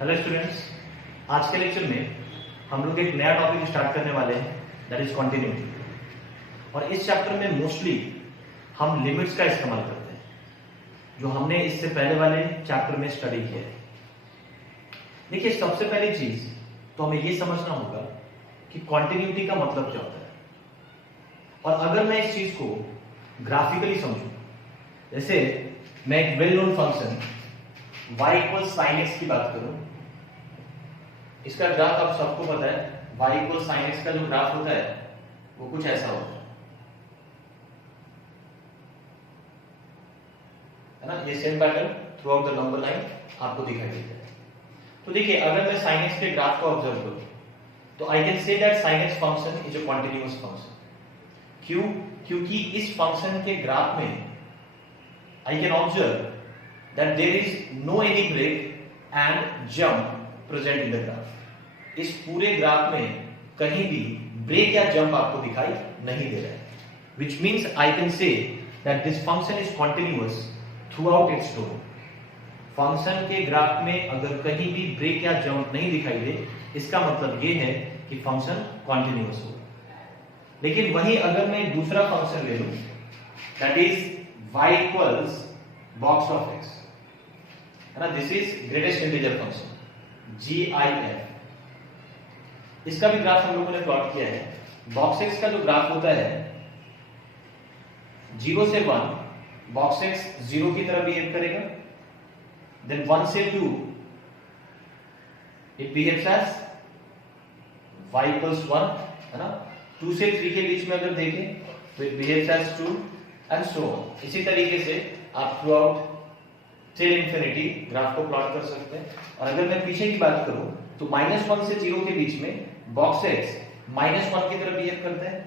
Hello students, आज के lecture में हम लोग एक नया टॉपिक स्टार्ट करने वाले हैं, दैट इज कंटिन्यूटी। और इस चैप्टर में मोस्टली हम लिमिट्स का इस्तेमाल करते हैं, जो हमने इससे पहले वाले चैप्टर में स्टडी किया है। देखिए, सबसे पहली चीज तो हमें ये समझना होगा कि कंटिन्यूटी का मतलब क्या होता है। और अगर मैं इस चीज को ग्राफिकली समझूं, जैसे मैं एक well known function y equal sine x की बात करूं, इसका ग्राफ आप सबको पता है, y इक्वल साइन एक्स का जो ग्राफ होता है वो कुछ ऐसा होता है ना। ये same pattern through out the number line आपको दिखाई देता है। तो देखिए, अगर मैं साइन एक्स के ग्राफ को ऑब्जर्व करूं तो I can say that sine x function is a continuous function. क्यों? क्योंकि इस फंक्शन के ग्राफ में I can observe that there is no any break and jump present in the graph। इस पूरे ग्राफ में कहीं भी ब्रेक या जंप आपको दिखाई नहीं दे रहा है, which means I can say that this function is continuous throughout its domain। Function के ग्राफ में अगर कहीं भी ब्रेक या जंप नहीं दिखाई दे, इसका मतलब ये है कि फंक्शन कंटिन्यूअस होगा। लेकिन वहीं अगर मैं दूसरा फंक्शन ले लूं, that is y equals box of x, है ना, this is greatest integer function GIF। इसका भी ग्राफ हम लोगों ने प्लॉट किया है। बॉक्स एक्स का जो ग्राफ होता है 0 से 1, बॉक्स एक्स 0 की तरफ बिहेव करेगा, देन 1 से 2 it behaves as y equals 1, है ना। 2 से 3 के बीच में अगर देखें तो it behaves as 2 and so on. इसी तरीके से आप throughout till infinity graph को प्लॉट कर सकते हैं। और अगर मैं पीछे की बात करूं तो -1 से 0 के बीच में बॉक्स एक्स -1 की तरफ बिहेव करता है,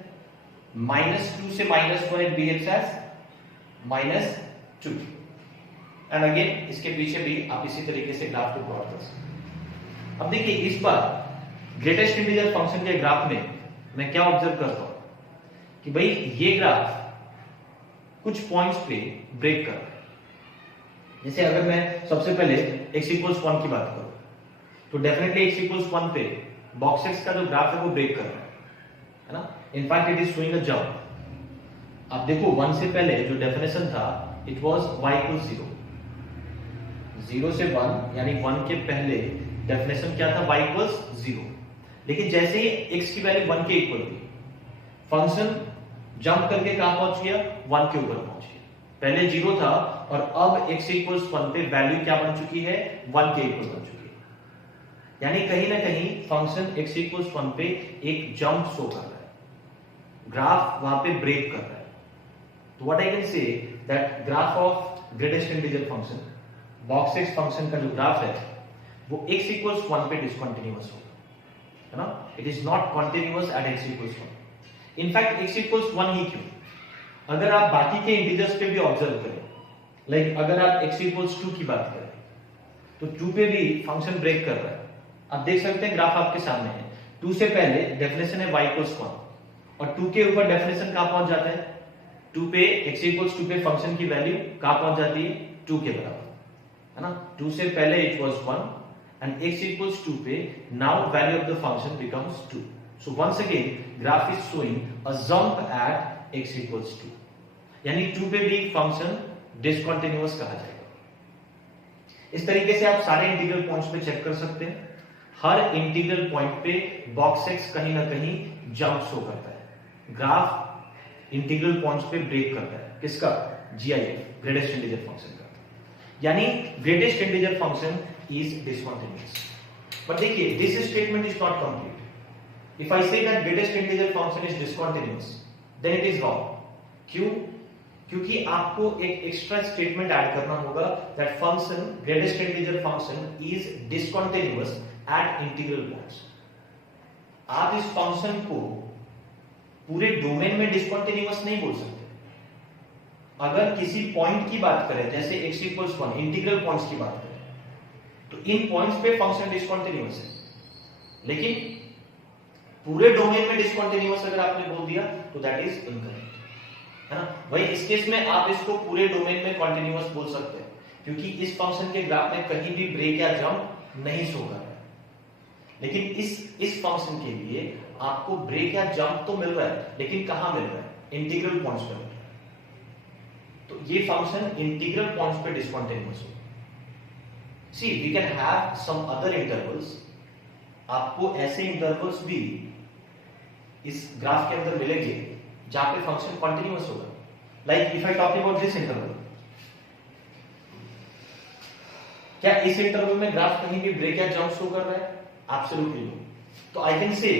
-2 से -1 it behaves as -2, and again इसके पीछे भी आप इसी तरीके से ग्राफ को प्लॉट कर सकते हैं। अब देखिए, इस बार ग्रेटेस्ट इंटीजर फंक्शन के ग्राफ में मैं क्या ऑब्जर्व करता हूं कि भाई ये ग्राफ कुछ पॉइंट्स पे ब्रेक कर रहा है। जैसे अगर मैं सबसे पहले x इक्वल्स 1 की बात करूं तो डेफिनेटली x इक्वल्स 1 पे बॉक्स एक्स का जो ग्राफ है वो ब्रेक कर रहा है ना। In fact it is showing a jump. आप देखो, 1 से पहले जो डेफिनेशन था इट वाज y इक्वल्स 0। 0 से 1 यानी 1 के पहले डेफिनेशन क्या था? y equals 0। लेकिन जैसे ही x की वैल्यू 1 के इक्वल हुई, फंक्शन जंप करके कहां पहुंच गया? 1 के ऊपर पहुंच गया। पहले 0 था और अब x इक्वल्स 1 पे वैल्यू क्या बन चुकी है? 1 के इक्वल बन चुकी है। यानी कहीं ना कहीं फंक्शन x इक्वल्स 1 पे एक जंप शो कर रहा है, ग्राफ वहां पे ब्रेक कर रहा है। तो what I can say that graph of greatest integer function, box x function का जो ग्राफ है वो x इक्वल्स 1 पे डिसकंटीन्यूअस होगा, है ना। It is not continuous at x equals 1। In fact x equals 1 ही क्यों, अगर आप बाकी के इंटीजर्स पे भी ऑब्जर्व करें, लाइक अगर आप x इक्वल्स 2 की बात करें तो 2 पे भी फंक्शन ब्रेक कर रहा है। आप देख सकते हैं ग्राफ आपके सामने है। 2 से पहले डेफिनेशन है y इक्वल्स 1 और 2 के ऊपर डेफिनेशन कहां पहुंच जाता है? 2 पे x इक्वल्स 2 पे फंक्शन की वैल्यू कहां पहुंच जाती है? 2 के बराबर, है ना। 2 से पहले it was 1 and x equals 2 पे now value of the function becomes 2। So once again graph is showing a jump at x equals 2, यानी 2 पे भी फंक्शन डिसकंटीन्यूअस कहा जाएगा। इस तरीके से आप सारे इंटीग्रल पॉइंट्स पे चेक कर सकते हैं। हर इंटीग्रल पॉइंट पे बॉक्स एक्स कहीं ना कहीं जंप शो करता है, ग्राफ इंटीग्रल पॉइंट्स पे ब्रेक करता है। किसका? GIF, ग्रेटेस्ट इंटीजर फंक्शन का। यानी greatest integer function is discontinuous. But देखिए, this statement is not complete. If I say that greatest integer function is discontinuous, then it is wrong. क्यों? क्योंकि आपको एक एक्स्ट्रा स्टेटमेंट ऐड करना होगा that function, greatest integer function is discontinuous at integral points. आप इस function को पूरे डोमेन में डिसकंटीन्यूअस नहीं बोल सकते। अगर किसी पॉइंट की बात करें, जैसे x इक्वल्स 1, इंटीग्रल पॉइंट्स की बात करें, तो इन पॉइंट्स पे फंक्शन डिसकंटीन्यूअस है। लेकिन पूरे डोमेन में डिसकंटीन्यूअस अगर आपने बोल दिया तो दैट इज इनकरेक्ट, है ना। वही इस केस में आप इसको पूरे डोमेन में कंटीन्यूअस बोल सकते हैं, क्योंकि इस फंक्शन के ग्राफ में कहीं भी ब्रेक या जंप नहीं शो कर रहा है, लेकिन इस फंक्शन के लिए आपको ब्रेक या जंप तो मिल रहा है, लेकिन कहां मिल रहा है? इंटीग्रल पॉइंट्स पे मिल रहा है। तो ये फंक्शन इंटीग्रल पॉइंट्स पे डिस्कंटीन्यूअस होगा। So we can have some other intervals, आपको ऐसे इंटरवल्स भी इस ग्राफ के अंदर मिलेंगे जहां पे फंक्शन कंटिन्यूअस होगा। Like if I talk about this interval, क्या इस इंटरवल में ग्राफ कहीं भी ब्रेक या जंप शो कर रहा है? Absolutely no. तो I can say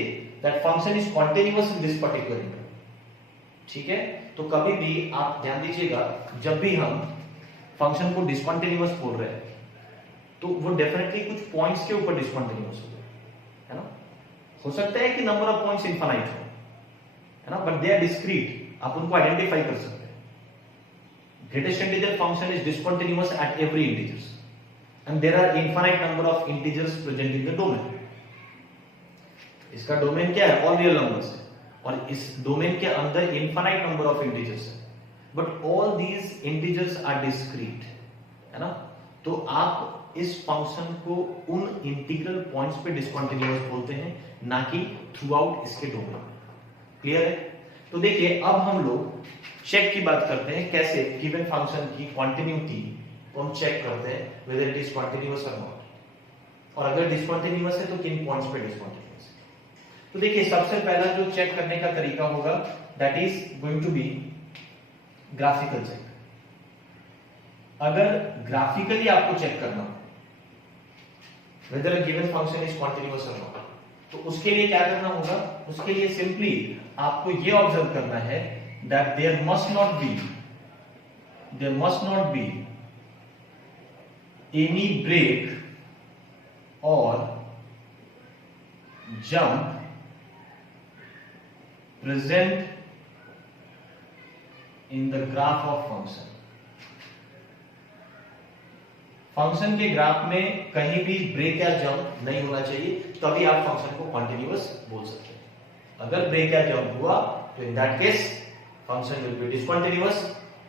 that function is continuous in this particular interval. ठीक है, तो कभी भी आप ध्यान दीजिएगा, जब भी हम फंक्शन को डिसकंटिन्यूअस बोल रहे हैं तो वो डेफिनेटली कुछ पॉइंट्स के ऊपर डिसकंटिन्यूअस होगा, है ना। हो सकता है कि नंबर ऑफ पॉइंट्स इनफाइनाइट हो, है ना, बट दे आर डिस्क्रीट, आप उनको आइडेंटिफाई कर सकते हैं। Greatest integer function is discontinuous at every integers and there are infinite number of integers present in the domain. इसका डोमेन क्या है? ऑल रियल नंबर्स है, और इस डोमेन के अंदर इनफाइनाइट नंबर ऑफ इंटीजर्स है, but all these integers are discrete, है ना। तो आप इस फंक्शन को उन इंटीग्रल पॉइंट्स पे डिसकंटिन्यूअस बोलते हैं, ना कि थ्रू आउट इसके डोमेन। क्लियर है? तो देखिए, अब हम लोग चेक की बात करते हैं, कैसे गिवन फंक्शन की कंटिन्यूटी तो हम चेक करते हैं whether it is continuous or not, और अगर डिसकंटिन्यूअस है तो किन पॉइंट्स पे डिसकंटिन्यूअस है। तो देखिए, सबसे पहला जो चेक करने का तरीका होगा that is going to be graphical check. अगर ग्राफिकली आपको चेक करना हो whether a given function is continuous or not, तो उसके लिए क्या करना होगा? उसके लिए सिंपली आपको ये ऑब्जर्व करना है that there must not be any break or jump present in the graph of function। Function के ग्राफ में कहीं भी ब्रेक या जंप नहीं होना चाहिए, तभी आप फंक्शन को कंटिन्यूअस बोल सकते हैं। अगर ब्रेक या जंप हुआ तो in that case function will be discontinuous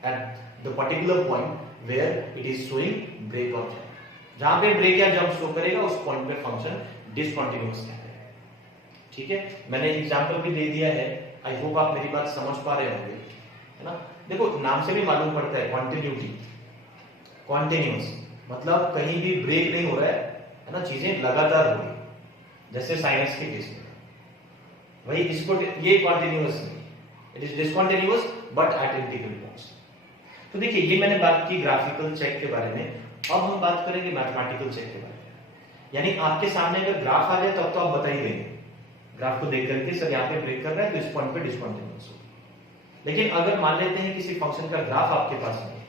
at the particular point where it is showing break और जंप। जहां पे ब्रेक या जंप शो करेगा उस पॉइंट पे फंक्शन डिसकंटिन्यूअस कहते हैं। ठीक है, मैंने एग्जांपल भी दे दिया है, आई होप आप मेरी बात समझ पा रहे होंगे, है ना। देखो, नाम से भी मालूम पड़ता है कंटिन्यूटी, कंटिन्यूअस मतलब कहीं भी ब्रेक नहीं हो रहा है ना, चीजें लगातार हो रही, जैसे साइनस के केस में वही इसको ये कंटिन्यूअस नहीं, it is discontinuous but at integral points. तो देखिए, ये मैंने बात की ग्राफिकल चेक के बारे में। अब हम बात करेंगे मैथमेटिकल चेक के बारे में। यानी आपके सामने अगर ग्राफ आ जाए तब तो आप बता ही देंगे, ग्राफ को देख करके सर यहाँ पे ब्रेक कर रहा है तो इस पॉइंट पे डिसकंटिन्यूअस हो। लेकिन अगर मान लेते हैं किसी फंक्शन का ग्राफ आपके पास नहीं,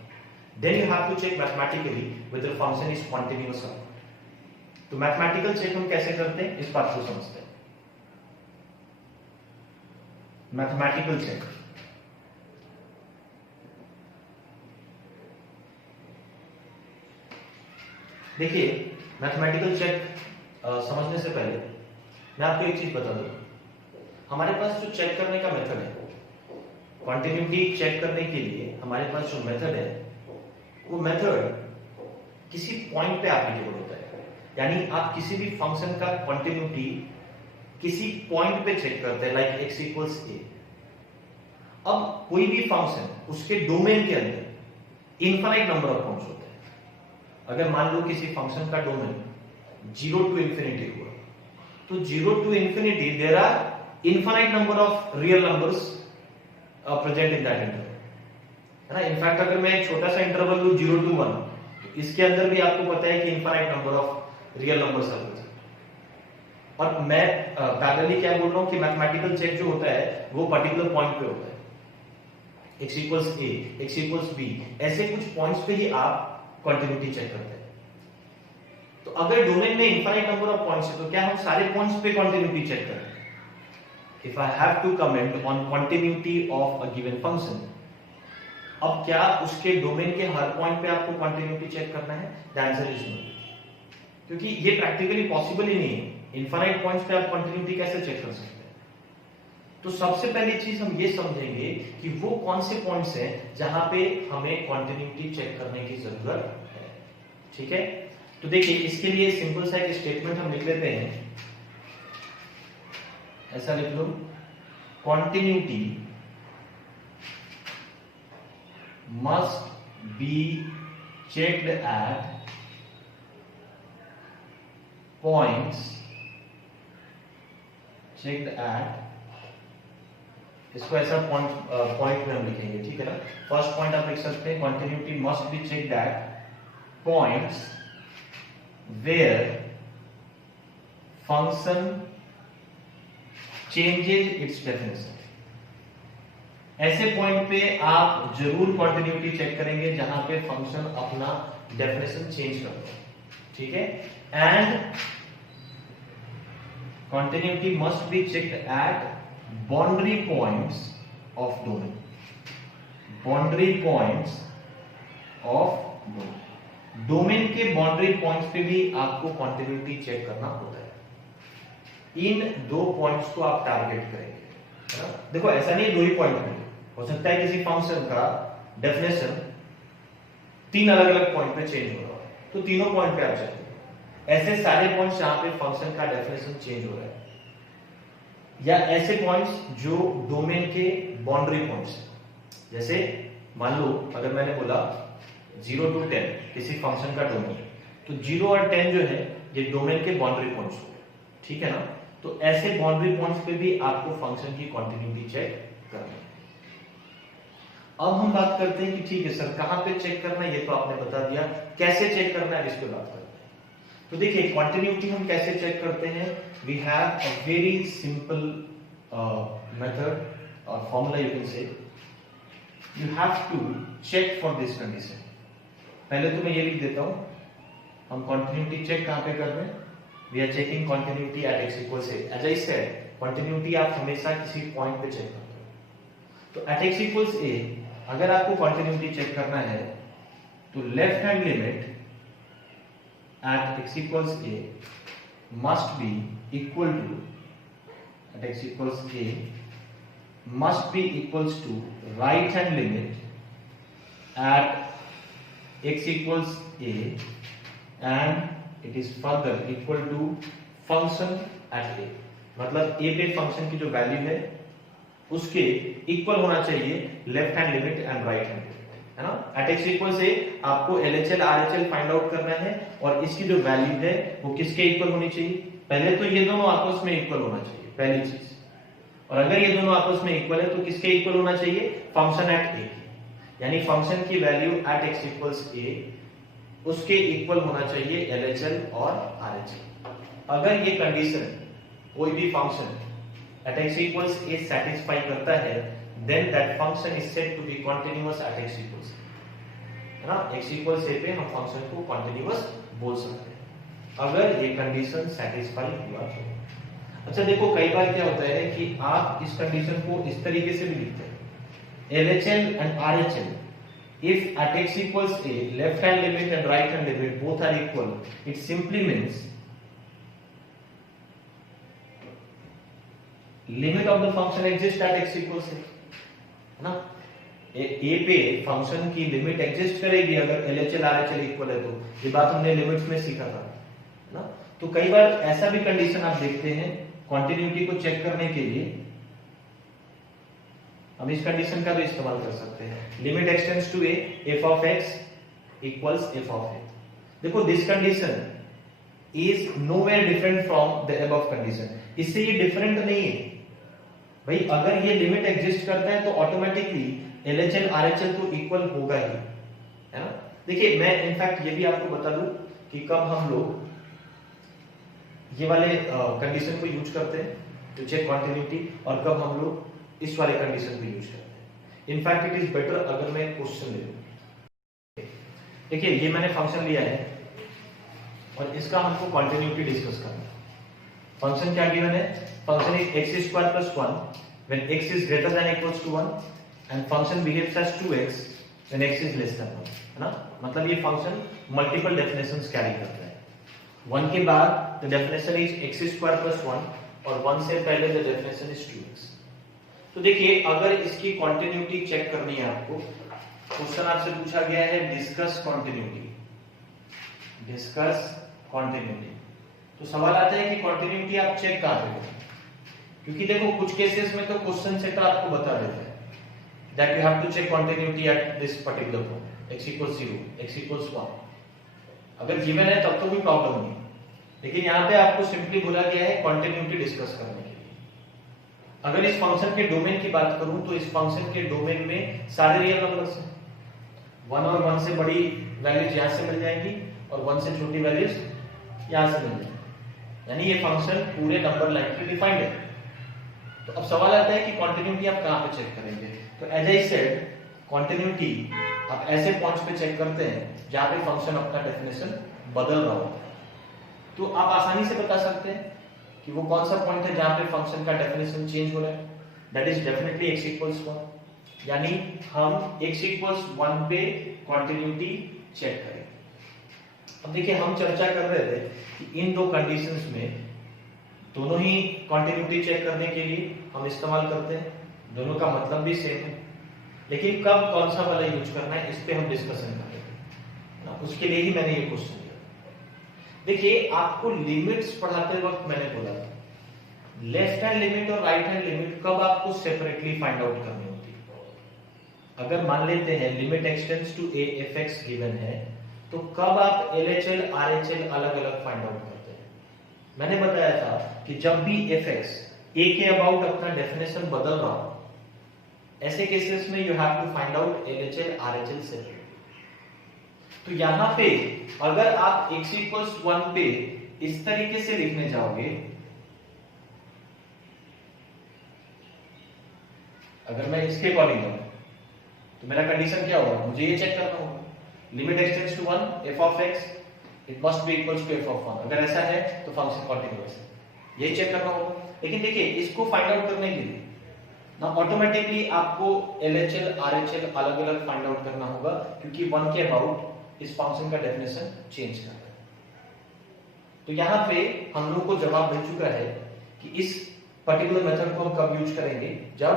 then you have to check mathematically whether the function is continuous or not। तो मैथमेटिकल चेक हम कैसे करते हैं, इस बात को समझते हैं। मैथमेटिकल चेक, देखिए, मैथमेटिकल चेक समझने से पहले मैं आपको एक चीज बता दूं। हमारे पास जो चेक करने का मेथड है, कंटिन्यूटी चेक करने के लिए हमारे पास जो मेथड है, वो मेथड किसी पॉइंट पे एप्लीकेबल होता है। यानी आप किसी भी फंक्शन का कंटिन्यूटी किसी पॉइंट पे चेक करते हैं, लाइक x इक्वल्स a। अब कोई भी फंक्शन उसके डोमेन के अंदर इनफाइनाइट नंबर ऑफ पॉइंट्स होते हैं। अगर मान लो किसी फंक्शन का डोमेन 0 to infinity हुआ, तो 0 to infinity there are infinite number of real numbers present in that interval, है ना। इनफैक्ट अगर मैं एक छोटा सा इंटरवल लूं 0 to 1, तो इसके अंदर भी आपको पता है कि infinite number of real numbers are present. और मैं पैरेलली क्या बोल रहा हूं कि मैथमेटिकल चेक जो होता है वो पर्टिकुलर पॉइंट पे होता है, x equals a, x equals b, ऐसे कुछ पॉइंट्स पे ही आप कंटिन्यूटी चेक करते हैं। तो अगर डोमेन में इनफाइनाइट नंबर ऑफ पॉइंट्स है, तो क्या हम सारे पॉइंट्स पे कंटिन्यूटी चेक करें? If I have to comment on continuity of a given function, अब क्या उसके डोमेन के हर पॉइंट पे आपको कंटिन्यूटी चेक करना है? द आंसर इज नो, क्योंकि ये प्रैक्टिकली पॉसिबल ही नहीं है। इनफाइनाइट पॉइंट्स पे आप कंटिन्यूटी कैसे चेक कर सकते हैं? तो सबसे पहली चीज हम ये समझेंगे कि वो कौन से पॉइंट्स हैं जहां पे हमें कंटिन्यूटी चेक करने की जरूरत है। ठीक है, तो देखिए इसके लिए सिंपल सा एक स्टेटमेंट हम लिख लेते हैं, ऐसा लिख लो, continuity must be checked at points, checked at, इसको ऐसा पॉइंट में हम लिखेंगे, ठीक है ना। फर्स्ट पॉइंट आप लिख सकते हैं, continuity must be checked at points where function changes its definition. ऐसे पॉइंट पे आप जरूर कॉन्टिन्यूटी चेक करेंगे जहां पे फंक्शन अपना डेफिनेशन चेंज करता है, ठीक है। And continuity must be checked at boundary points of domain, boundary points of domain, domain के बाउंड्री पॉइंट्स पे भी आपको कंटिन्यूटी चेक करना होता है। इन दो पॉइंट्स को आप टारगेट करेंगे, है ना। देखो ऐसा नहीं है दो ही पॉइंट में, हो सकता है किसी फंक्शन का डेफिनेशन तीन अलग अलग पॉइंट पे चेंज हो रहा है, तो तीनों पॉइंट पे आप चेक करेंगे। ऐसे सारे पॉइंट्स जहां पे फंक्शन का डेफिनेशन चेंज हो रहा है, या ऐसे पॉइंट्स जो डोमेन के बाउंड्री पॉइंट्स, जैसे मान लो अगर मैंने बोला 0 to 10 किसी फंक्शन का डोमेन, तो 0 और 10 जो है ये डोमेन के बाउंड्री पॉइंट्स हो गए, ठीक है ना। तो ऐसे बाउंड्री पॉइंट्स पे भी आपको फंक्शन की कंटिन्यूटी चेक करनी है। अब हम बात करते हैं कि ठीक है सर कहां पे चेक करना है, ये तो आपने बता दिया, कैसे चेक करना है इस पे बात करते हैं। तो देखिए कंटिन्यूटी हम कैसे चेक करते हैं, we have a very simple method और formula, you can say you have to check for this condition. पहले तो मैं ये लिख देता हूं, हम कंटिन्यूटी चेक कहां पे कर रहे हैं, we are checking continuity at x equals a। As I said continuity आप हमेशा किसी पॉइंट पे चेक करते हो, तो एट x इक्वल्स a अगर आपको कंटिन्यूटी चेक करना है तो left hand limit at x equals a must be equal to, at x equals a must be equals to right hand limit at x equals a and it is further equal to function at a। मतलब a पे function की जो value है उसके equal होना चाहिए left hand limit and right hand limit, है ना। एट x इक्वल से आपको LHL RHL फाइंड आउट करना है और इसकी जो वैल्यू है वो किसके इक्वल होनी चाहिए, पहले तो ये दोनों आपस में इक्वल होना चाहिए पहली चीज, और अगर ये दोनों आपस में इक्वल है तो किसके इक्वल होना चाहिए, फंक्शन एट a, यानी फंक्शन की value at x equals a उसके इक्वल होना चाहिए LHL और RHL। अगर ये कंडीशन कोई भी function at x equals a satisfy करता है then that function is said to be continuous at x equals a, है ना। x इक्वल्स a पे हम फंक्शन को कंटीन्यूअस बोल सकते हैं अगर ये कंडीशन सैटिस्फाई हुआ तो। अच्छा देखो कई बार क्या होता है कि आप इस कंडीशन को इस तरीके से भी लिखते हैं, LHL and RHL if at x equals a left hand limit and right hand limit both are equal, it simply means limit of the function exists at x equals a, है ना। a पे function की limit exist करेगी अगर LHL RHL equal है, तो ये बात हमने लिमिट्स में सीखा था, है ना। तो कई बार ऐसा भी कंडीशन आप देखते हैं कंटिन्यूटी को चेक करने के लिए हम इस कंडीशन का भी इस्तेमाल कर सकते हैं, limit x tends to a f of x equals f of a। देखो this condition is nowhere different from the above condition, इससे ये डिफरेंट नहीं है भाई। अगर ये लिमिट एग्जिस्ट करता है तो ऑटोमेटिकली LHL RHL तो इक्वल होगा ही, है ना। देखिए मैं इनफैक्ट ये भी आपको बता दूं कि कब हम लोग ये वाले कंडीशन को यूज करते हैं टू चेक कंटिन्यूटी और कब हम लोग इस वाले कंडीशन को यूज करते हैं। इनफैक्ट इट इज बेटर अगर मैं क्वेश्चन ले लूं। देखिए ये मैंने फंक्शन लिया है और इसका हमको कंटिन्यूटी डिस्कस करना है। फंक्शन क्या गिवन है, function is x square plus 1 when x is greater than equals to 1 and function behaves as 2x when x is less than 1, है ना। मतलब ये फंक्शन मल्टीपल डेफिनेशंस कैरी करता है। 1 के बाद the definition is x square plus 1 और 1 से पहले द डेफिनेशन इज 2x। तो देखिए अगर इसकी कंटिन्यूटी चेक करनी है आपको, क्वेश्चन आपसे पूछा गया है डिस्कस कंटिन्यूटी, डिस्कस कॉन्टिन्यूटी। तो सवाल आता है कि कॉन्टिन्यूटी आप चेक कहां पे करें, क्योंकि देखो कुछ केसेस में तो क्वेश्चन सेटर आपको बता देता है that you have to check continuity at this particular point x = 0 x = 1। अगर गिवन है तब तो कोई प्रॉब्लम नहीं, लेकिन यहाँ पे आपको सिंपली बोला गया है कॉन्टिन्यूटी डिस्कस करने के लिए। अगर इस फंक्शन के डोमेन की बात करूं तो इस फंक्शन के डोमेन में सारे रियल नंबर्स हैं। 1 और 1 से बड़ी वैल्यूज यहाँ से मिल जाएंगी और 1 से छोटी वैल्यूज यहाँ से मिल जाएंगी, यानी ये फंक्शन पूरे नंबर लाइन पे डिफाइंड है। तो अब सवाल आता है कि कॉन्टिन्यूटी आप कहाँ पे चेक करेंगे। तो एज आई सेड, कॉन्टिन्यूटी आप ऐसे पॉइंट्स पे चेक करते हैं जहां पे फंक्शन अपना डेफिनेशन बदल रहा हो। तो आप आसानी से बता सकते हैं कि वो कौन सा पॉइंट है जहां पे फंक्शन का डेफिनेशन चेंज हो रहा है। दैट इज डेफिनेटली x = 1, यानी हम x = 1 पे कॉन्टिन्यूटी चेक करेंगे। अब देखिए, हम चर्चा कर रहे थे कि इन दो कंडीशंस में दोनों ही कॉन्टिन्यूटी चेक करने के लिए हम इस्तेमाल करते हैं, दोनों का मतलब भी सेम है, लेकिन कब कौन सा वाला यूज करना है इस पे हम डिस्कशन करेंगे ना। उसके लिए ही मैंने ये क्वेश्चन दिया। देखिए, आपको लिमिट्स पढ़ाते वक्त मैंने बोला था लेफ्ट हैंड लिमिट और राइट हैंड लिमिट कब आपको सेपरेटली फाइंड आउट करनी होती है। अगर मान लेते हैं limit x tends to a f(x) given है, तो कब आप LHL RHL अलग अलग फाइंड आउट करते हैं। मैंने बताया था कि जब भी f(x) a के अबाउट अपना डेफिनेशन बदल रहा हो, ऐसे केसेस में you have to find out LHL RHL separately. तो यहां पे अगर आप x = 1 पे इस तरीके से लिखने जाओगे, अगर मैं इसके अकॉर्डिंग हूं तो मेरा कंडीशन क्या होगा, मुझे ये चेक करना होगा limit x tends to 1 f(x) it must be equals to f(1)। अगर ऐसा है तो फंक्शन कॉन्टिन्यूअस है, यही चेक करना होगा। लेकिन देखिए, इसको फाइंड आउट करने के लिए ना ऑटोमेटिकली आपको LHL RHL अलग अलग फाइंड आउट करना होगा, क्योंकि 1 के अबाउट इस फंक्शन का डेफिनेशन चेंज कर रहा है। तो यहां पे हम लोग को जवाब मिल चुका है कि इस पर्टिकुलर मेथड को हम कब यूज करेंगे, जब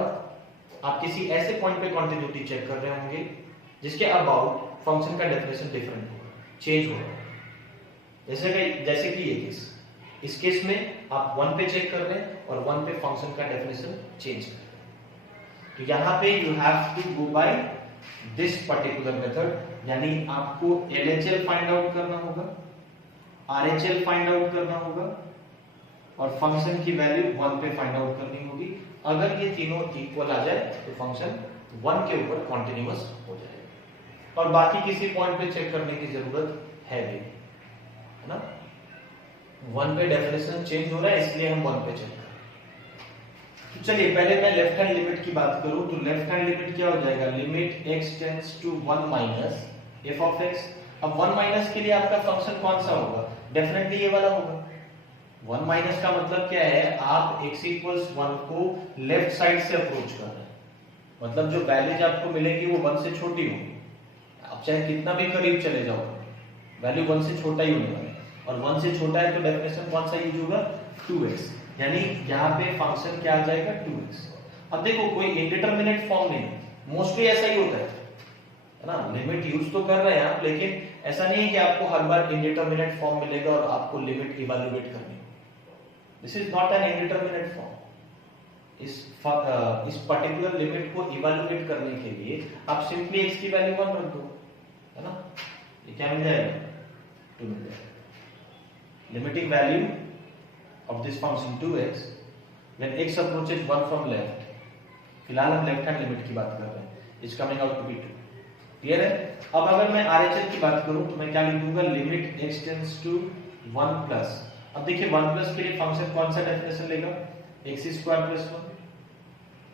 आप किसी ऐसे पॉइंट पे कॉन्टिन्यूटी चेक कर रहे होंगे जिसके अबाउट फंक्शन का डेफिनेशन डिफरेंट होगा, चेंज होगा। जैसे कि ये केस, इस केस में आप 1 पे चेक कर रहे हैं और 1 पे फंक्शन का डेफिनेशन चेंज कर रहे हैं। तो यहां पे you have to go by this particular method, यानी आपको LHL फाइंड आउट करना होगा, RHL फाइंड आउट करना होगा और फंक्शन की वैल्यू 1 पे फाइंड आउट करनी होगी। अगर ये तीनों इक्वल आ जाए तो फंक्शन 1 के ऊपर कॉन्टिन्यूअस हो जाएगा और बाकी किसी पॉइंट पे चेक करने की जरूरत है नहीं, है ना। 1 पे डेफिनेशन चेंज हो रहा है, इसलिए हम 1 पे चेक करें। तो चलिए, पहले मैं लेफ्ट हैंड लिमिट की बात करूं तो लेफ्ट हैंड लिमिट क्या हो जाएगा, limit x tends to 1 minus f(x). अब 1 माइनस के लिए आपका फंक्शन कौन सा होगा, डेफिनेटली ये वाला होगा। 1 माइनस का मतलब क्या है, आप x = 1 को लेफ्ट साइड से अप्रोच कर रहे हैं, मतलब जो वैल्यूज आपको मिलेगी वो 1 से छोटी होगी। आप चाहे कितना भी करीब चले जाओ, वैल्यू 1 से छोटा ही होने वाला है, और 1 से छोटा है तो डेफिनेशन कौन सा यूज होगा, 2x, यानी यहाँ पे फंक्शन क्या आ जाएगा, 2x। अब देखो, कोई इंडिटरमिनेट फॉर्म नहीं, मोस्टली ऐसा ही होता है ना। लिमिट यूज तो कर रहे हैं आप, लेकिन ऐसा नहीं है कि आपको हर बार इंडिटरमिनेट फॉर्म मिलेगा और आपको लिमिट इवैल्यूएट करनी। This is not an indeterminate form. इस पर्टिकुलर लिमिट को इवैल्यूएट करने के लिए आप सिंपली x की वैल्यू 1 रख दो, है ना। ये क्या मिल जाएगा, 2 मिल जाएगा। Limiting value of this function 2x when x approaches 1 from left, फिलहाल हम लेफ्ट हैंड लिमिट की बात कर रहे हैं, is coming out to be 2। Clear है। अब अगर मैं RHL की बात करूं तो मैं क्या लिख दूंगा, limit x tends to 1 plus. अब देखिए, 1 प्लस के लिए फंक्शन कौन सा डेफिनेशन लेगा, x² + 1।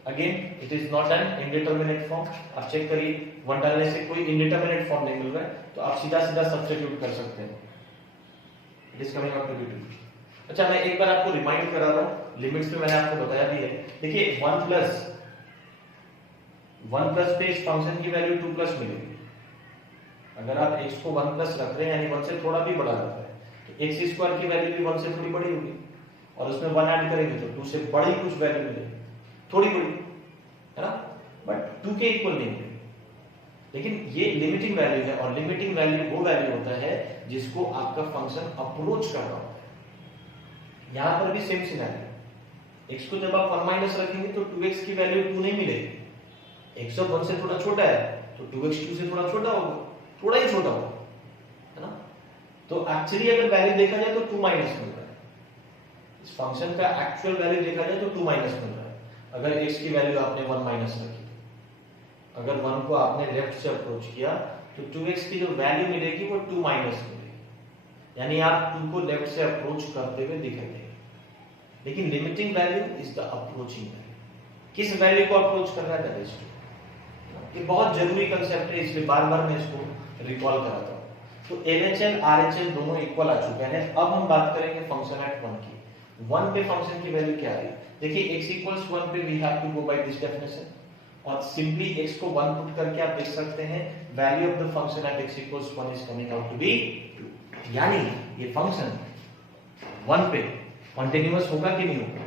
Again it is not an indeterminate form. आप चेक करिए, 1 डालने से कोई इंडिटरमिनेट फॉर्म नहीं मिल रहा है, तो आप सीधा सीधा सब्स्टिट्यूट कर सकते हैं। It is coming out to be 2। अच्छा, मैं एक बार आपको रिमाइंड करा रहा हूं, लिमिट्स पे मैंने आपको बताया भी है। देखिए, 1 प्लस पे इस फंक्शन की वैल्यू 2 प्लस मिलेगी। अगर आप x को 1 प्लस रख रहे हैं, यानी 1 से थोड़ा भी बड़ा रख रहे हैं, तो x² की वैल्यू भी 1 से थोड़ी बड़ी होगी, और उसमें 1 ऐड करेंगे तो 2 से बड़ी कुछ वैल्यू मिलेगी, थोड़ी बड़ी, है ना, बट 2 के इक्वल नहीं मिलेगी। लेकिन ये लिमिटिंग वैल्यू है, और लिमिटिंग वैल्यू वो वैल्यू होता है जिसको आपका फंक्शन अप्रोच कर रहा होता है। यहां पर भी सेम सिनेरियो, x को जब आप 1 माइनस रखेंगे तो 2x की वैल्यू 2 नहीं मिलेगी। x 1 से थोड़ा छोटा है तो 2x 2 से थोड़ा छोटा होगा, थोड़ा ही छोटा होगा, है ना। तो एक्चुअली अगर वैल्यू देखा जाए तो 2 माइनस मिल रहा है, इस फंक्शन का एक्चुअल वैल्यू देखा जाए तो 2 माइनस मिल रहा है। अगर x की वैल्यू आपने 1 माइनस रखी, अगर 1 को आपने लेफ्ट से अप्रोच किया तो 2x की जो वैल्यू मिलेगी वो 2 माइनस मिलेगी, यानी आप 2 को लेफ्ट से अप्रोच करते हुए दिखेंगे। लेकिन limiting value is the approaching value, किस वैल्यू को अप्रोच कर रहा है, दैट इज 2। ये बहुत जरूरी कांसेप्ट है, इसलिए बार-बार मैं इसको रिकॉल कराता हूं। तो LHL RHL दोनों इक्वल आ चुके हैं। अब हम बात करेंगे फंक्शन एट 1 की। 1 पे फंक्शन की वैल्यू क्या आ रही है, देखिए x = 1 पे we have to go by this definition, और सिंपली x को 1 पुट करके आप देख सकते हैं value of the function at x = 1 is coming out to be 2। यानी ये फंक्शन 1 पे कंटीन्यूअस होगा कि नहीं होगा।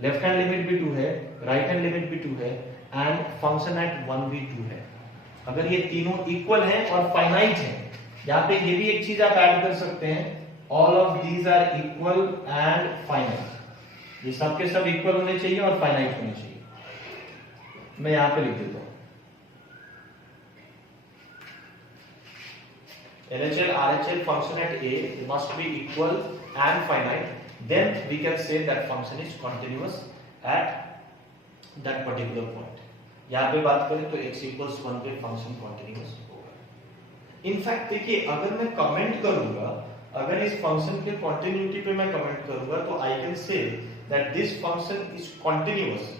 लेफ्ट हैंड लिमिट भी 2 है, राइट हैंड लिमिट भी 2 है, एंड फंक्शन एट 1 भी 2 है। अगर ये तीनों इक्वल हैं और फाइनाइट हैं, यहां पे ये भी एक चीज आप ऐड कर सकते हैं, all of these are equal and finite. ये सब के सब इक्वल होने चाहिए और फाइनाइट होने चाहिए। मैं यहां पे लिख देता हूं LHL RHL function at A must be equal and finite, then we can say that function is continuous at that particular point। यहां पे बात करें तो x = 1 पे फंक्शन कंटीन्यूअस होगा। इनफैक्ट देखिए, अगर मैं कमेंट करूंगा, अगर इस फंक्शन के कंटिन्यूटी पे मैं कमेंट करूंगा तो I can say that this function is continuous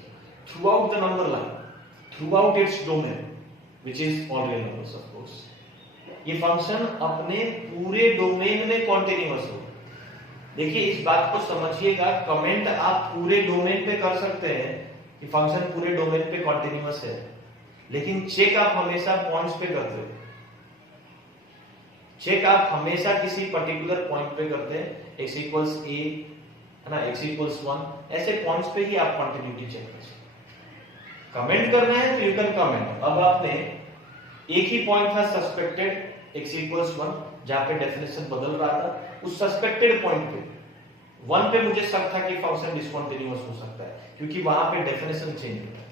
through out the number line, throughout its domain which is all real numbers of course। ये फंक्शन अपने पूरे डोमेन में कंटीन्यूअस होगा। देखिए इस बात को समझिएगा, कमेंट आप पूरे डोमेन पे कर सकते हैं कि फंक्शन पूरे डोमेन पे कंटीन्यूअस है, लेकिन चेक आप हमेशा पॉइंट्स पे करते हैं। चेक आप हमेशा किसी पर्टिकुलर पॉइंट पे करते हैं, x = a है ना, x = 1, ऐसे पॉइंट्स पे ही आप कंटिन्यूटी चेक कर सकते हैं। कमेंट करना है तो यू कैन कमेंट। अब आपने एक ही पॉइंट था सस्पेक्टेड x = 1, जहां पे डेफिनेशन बदल रहा था, उस सस्पेक्टेड पॉइंट पे 1 पे मुझे शक था कि फंक्शन डिसकंटीन्यूअस हो सकता है, क्योंकि वहां पे डेफिनेशन चेंज होता है।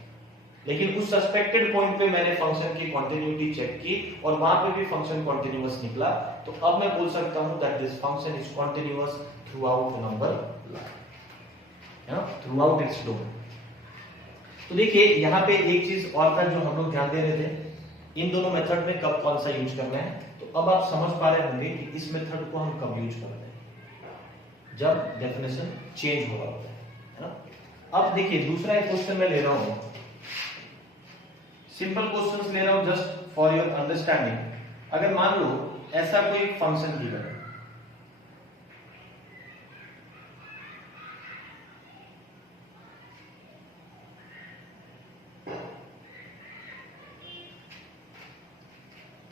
लेकिन उस सस्पेक्टेड पॉइंट पे मैंने फंक्शन की कंटिन्यूटी चेक की और वहां पे भी फंक्शन कंटीन्यूअस निकला, तो अब मैं बोल सकता हूं that this function is continuous through out the number line, through out its domain. तो देखिए यहाँ पे एक चीज और था जो हम लोग ध्यान दे रहे थे, इन दोनों मेथड में कब कौन सा यूज करना है। तो अब आप समझ पा रहे होंगे कि इस मेथड को हम कब यूज करते हैं, जब डेफिनेशन चेंज हो रहा होता है ना। अब देखिए दूसरा एक क्वेश्चन मैं ले रहा हूं, सिंपल क्वेश्चंस ले रहा हूं जस्ट फॉर योर अंडरस्टैंडिंग। अगर मान लो ऐसा कोई फंक्शन गिवन है,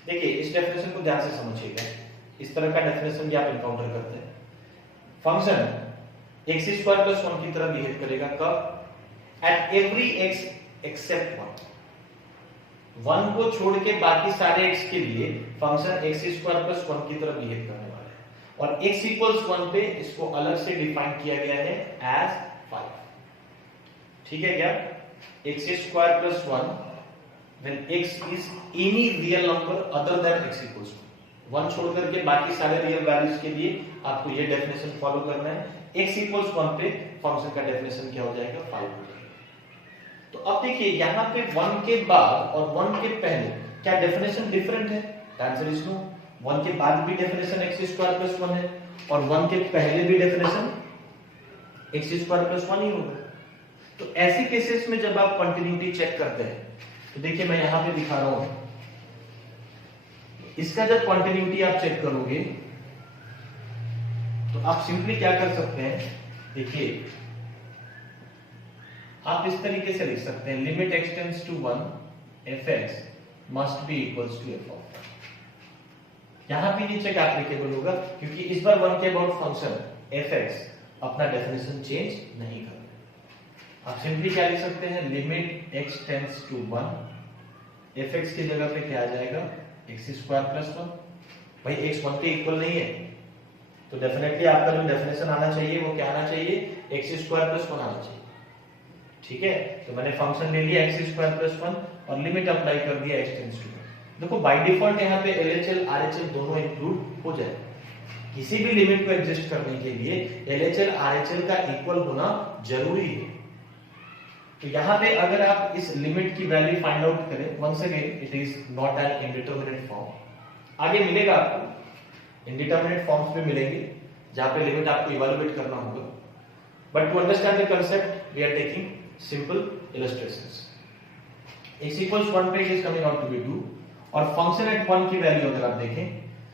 देखिए इस डेफिनेशन को ध्यान से समझिएगा, इस तरह का डेफिनेशन आप एनकाउंटर करते हैं। फंक्शन x² + 1 की तरह बिहेव करेगा कब, एट एवरी x एक्सेप्ट 1। 1 को छोड़ के बाकी सारे x के लिए फंक्शन x² + 1 की तरह बिहेव करने वाला है, और x = 1 पे इसको अलग से डिफाइन किया गया है एज 5। ठीक है क्या, x² + 1 when x is any real number other than x = 1 छोड़ करके बाकी सारे रियल वैल्यूज के लिए आपको ये डेफिनेशन फॉलो करना है। x = 1 पे फंक्शन का डेफिनेशन क्या हो जाएगा, 5 हो जाएगा। तो अब देखिए यहाँ पे 1 के बाद और 1 के पहले क्या डेफिनेशन डिफरेंट है, आंसर इज नो। 1 के बाद भी डेफिनेशन x² + 1 है और 1 के पहले भी डेफिनेशन x² + 1 ही होगा। तो ऐसे केसेस में जब आप कंटिन्यूटी चेक करते हैं, तो देखिए मैं यहां पे दिखा रहा हूं, इसका जब कंटिन्यूटी आप चेक करोगे तो आप सिंपली क्या कर सकते हैं, देखिए आप इस तरीके से लिख सकते हैं, limit x tends to 1 fx must be equals to f of 1। यहां भी ये चेक एप्लीकेबल होगा क्योंकि इस बार 1 के अबाउट फंक्शन fx अपना डेफिनेशन चेंज नहीं कर। आप सिंपली क्या लिख सकते हैं, limit x tends to 1 fx की जगह पे क्या आ जाएगा x स्क्वायर प्लस 1। भाई x 1 के इक्वल नहीं है तो डेफिनेटली आपका जो डेफिनेशन आना चाहिए वो क्या आना चाहिए, x स्क्वायर प्लस 1 आना चाहिए। ठीक है, तो मैंने फंक्शन ले लिया x स्क्वायर प्लस 1 और लिमिट अप्लाई कर दिया x टेंड्स टू 1। देखो बाय डिफॉल्ट यहाँ पे LHL RHL दोनों इंक्लूड हो जाए। किसी भी लिमिट को एग्जिस्ट करने के लिए LHL RHL का इक्वल होना जरूरी है। तो यहाँ पे अगर आप इस लिमिट की वैल्यू फाइंड आउट करें, once again it is not an indeterminate form. आगे मिलेगा आपको इंडिटरमिनेट फॉर्म्स भी मिलेंगे जहां पे लिमिट आपको इवैल्यूएट करना होगा, but to understand the concept we are taking simple illustrations. x equals 1 पे is coming out to be 2 और फंक्शन एट 1 की वैल्यू अगर आप देखें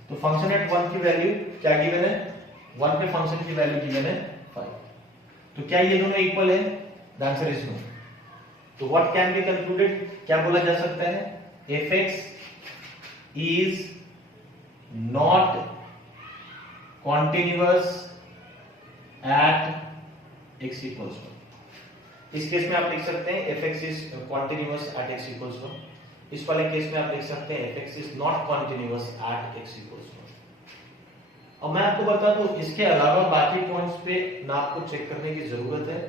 तो फंक्शन एट 1 की वैल्यू क्या गिवन है, 1 पे फंक्शन की वैल्यू गिवन है 5। तो क्या ये दोनों इक्वल है? The answer is no. तो व्हाट कैन बी कंक्लूडेड, क्या बोला जा सकता है, fx is not continuous at x equals 1। इस केस में आप लिख सकते हैं fx is continuous at x equals 1। इस वाले केस में आप लिख सकते हैं fx is not continuous at x equals 1। और मैं आपको बता दूं इसके अलावा बाकी पॉइंट्स पे ना आपको चेक करने की जरूरत है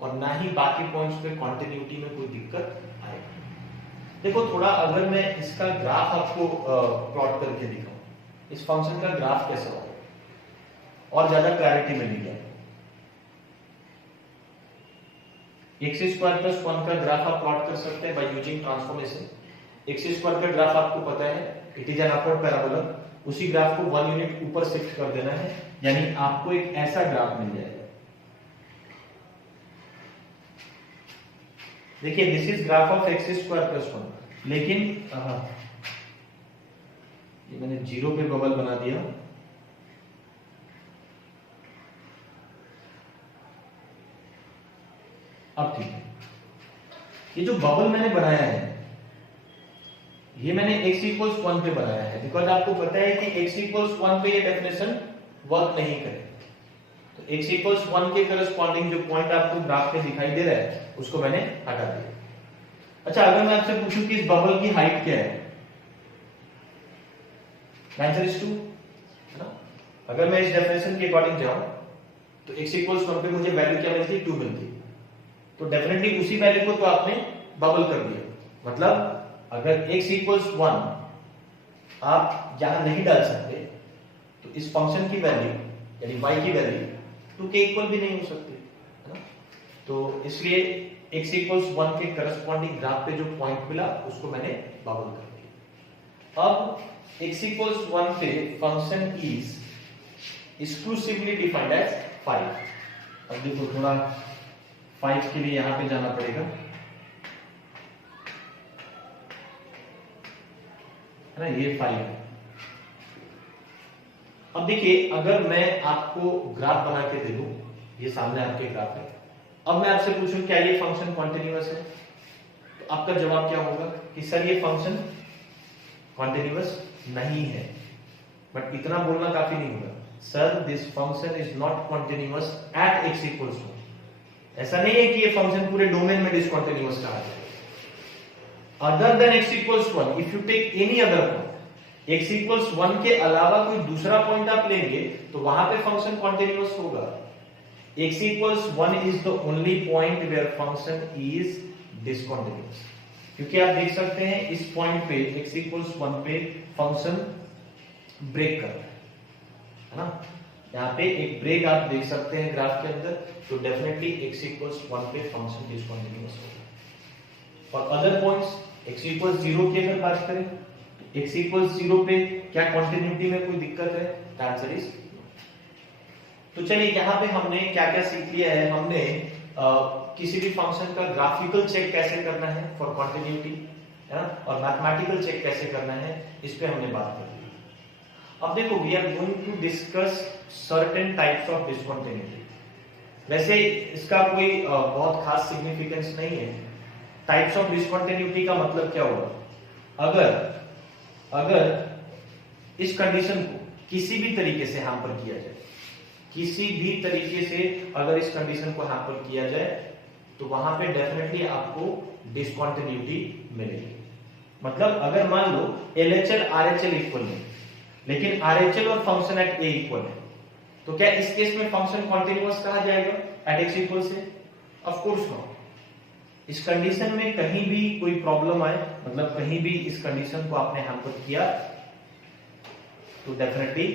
और ना ही बाकी पॉइंट्स पे कॉन्टिन्यूटी में कोई दिक्कत आएगी। देखो थोड़ा अगर मैं इसका ग्राफ आपको प्लॉट करके दिखाऊं, इस फंक्शन का ग्राफ कैसा होगा और ज्यादा क्लैरिटी मिलेगी। x स्क्वायर प्लस 1 का ग्राफ आप प्लॉट कर सकते हैं by using transformation. x square का ग्राफ आपको पता है it is an upward parabola, उसी ग्राफ को 1 यूनिट ऊपर शिफ्ट कर देना है, यानी आपको एक ऐसा ग्राफ मिल जाएगा। देखिए this is graph of x square plus 1, लेकिन ये मैंने 0 पे बबल बना दिया। अब ठीक है, ये जो बबल मैंने बनाया है ये मैंने x इक्वल्स 1 पे बनाया है, बिकॉज आपको पता है कि x इक्वल्स 1 पे ये डेफिनेशन वर्क नहीं करे। तो x इक्वल्स 1 के करस्पॉन्डिंग जो पॉइंट आपको ग्राफ में दिखाई दे रहा है उसको मैंने हटा दिया। अच्छा अगर मैं आपसे पूछूं कि इस बबल की हाइट क्या है, आंसर इज 2 है ना। अगर मैं इस डेफिनेशन के अकॉर्डिंग जाऊं तो x इक्वल्स 1 पे मुझे वैल्यू क्या मिलती है, 2 मिलती है। तो डेफिनेटली उसी वैल्यू को तो आपने बबल कर दिया। मतलब अगर x इक्वल्स 1 आप यहां नहीं डाल सकते तो इस फंक्शन की वैल्यू यानी y की वैल्यू 2 के इक्वल भी नहीं हो सकती है ना। तो इसलिए x इक्वल्स 1 के करस्पॉन्डिंग ग्राफ पे जो पॉइंट मिला उसको मैंने बबल कर दिया। अब x इक्वल्स 1 पे function is exclusively defined as 5। अब देखो थोड़ा 5 के लिए यहां पे जाना पड़ेगा है ना, ये 5 है। अब देखिए अगर मैं आपको ग्राफ बना के दे दूं, ये सामने आपके ग्राफ है, अब मैं आपसे पूछूं क्या ये फंक्शन कॉन्टिन्यूअस है, तो आपका जवाब क्या होगा कि सर ये फंक्शन कॉन्टिन्यूअस नहीं है। बट इतना बोलना काफी नहीं होगा, sir this function is not continuous at x equals 1। ऐसा नहीं है कि ये फंक्शन पूरे डोमेन में डिसकंटिन्यूअस कहा जाए। Other than x equals 1, if you take any other point, x equals 1 के अलावा कोई दूसरा पॉइंट आप लेंगे तो वहां पे फंक्शन कॉन्टिन्यूअस होगा। x equals 1 is the only point where function is discontinuous, क्योंकि आप देख सकते हैं इस पॉइंट पे x इक्वल्स 1 पे फंक्शन ब्रेक कर रहा है ना। यहाँ पे एक ब्रेक आप देख सकते हैं ग्राफ के अंदर, तो डेफिनेटली x इक्वल्स 1 पे फंक्शन डिसकंटिन्यूअस होगा। और अदर पॉइंट्स x इक्वल्स 0 की अगर बात करें तो x इक्वल्स 0 पे क्या कॉन्टिन्यूटी में कोई दिक्कत है, द आंसर इज। तो चलिए यहाँ पे हमने क्या क्या सीख लिया है। हमने किसी भी फंक्शन का ग्राफिकल चेक कैसे करना है फॉर कॉन्टिन्यूटी है ना, और मैथमेटिकल चेक कैसे करना है इस पे हमने बात कर ली। अब देखो we are going to discuss certain types of discontinuity. वैसे इसका कोई बहुत खास सिग्निफिकेंस नहीं है। टाइप्स ऑफ डिसकंटिन्यूटी का मतलब क्या होगा, अगर इस कंडीशन को किसी भी तरीके से हैम्पर किया जाए, किसी भी तरीके से अगर इस कंडीशन को हैम्पर किया जाए तो वहां पे डेफिनेटली आपको डिसकंटिन्यूटी मिलेगी। मतलब अगर मान लो LHL RHL इक्वल है, लेकिन RHL और फंक्शन एट ए इक्वल है, तो क्या इस केस में फंक्शन कॉन्टिन्यूअस कहा जाएगा एट x इक्वल से? Of course not. इस कंडीशन में कहीं भी कोई प्रॉब्लम आए, मतलब कहीं भी इस कंडीशन को आपने हैम्पर किया, तो डेफिनेटली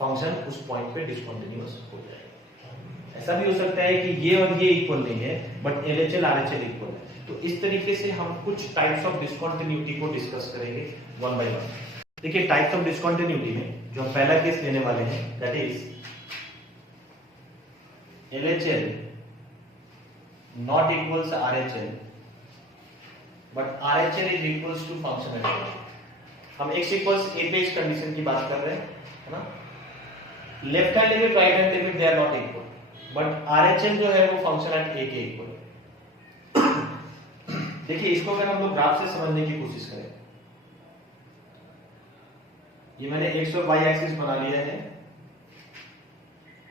फंक्शन उस पॉइंट पे डिसकंटिन्यूअस हो जाएगा। ऐसा भी हो सकता है कि ये और ये इक्वल नहीं है, बट LHL RHL इक्वल है। तो इस तरीके से हम कुछ टाइप्स ऑफ डिसकंटिन्यूटी को डिस्कस करेंगे वन बाय वन। देखिए टाइप्स ऑफ डिसकंटिन्यूटी में जो हम पहला केस लेने वाले हैं, that is LHL not equals RHL but RHL is equals to function at A। हम x equals a पे इस कंडीशन की बात कर रहे हैं, है ना? Left hand limit right hand limit they are not equal, but RHL जो है वो फंक्शन एट a के इक्वल है। देखिए इसको अगर हम लोग ग्राफ से समझने की कोशिश करें, ये मैंने x और y एक्सिस बना लिया है,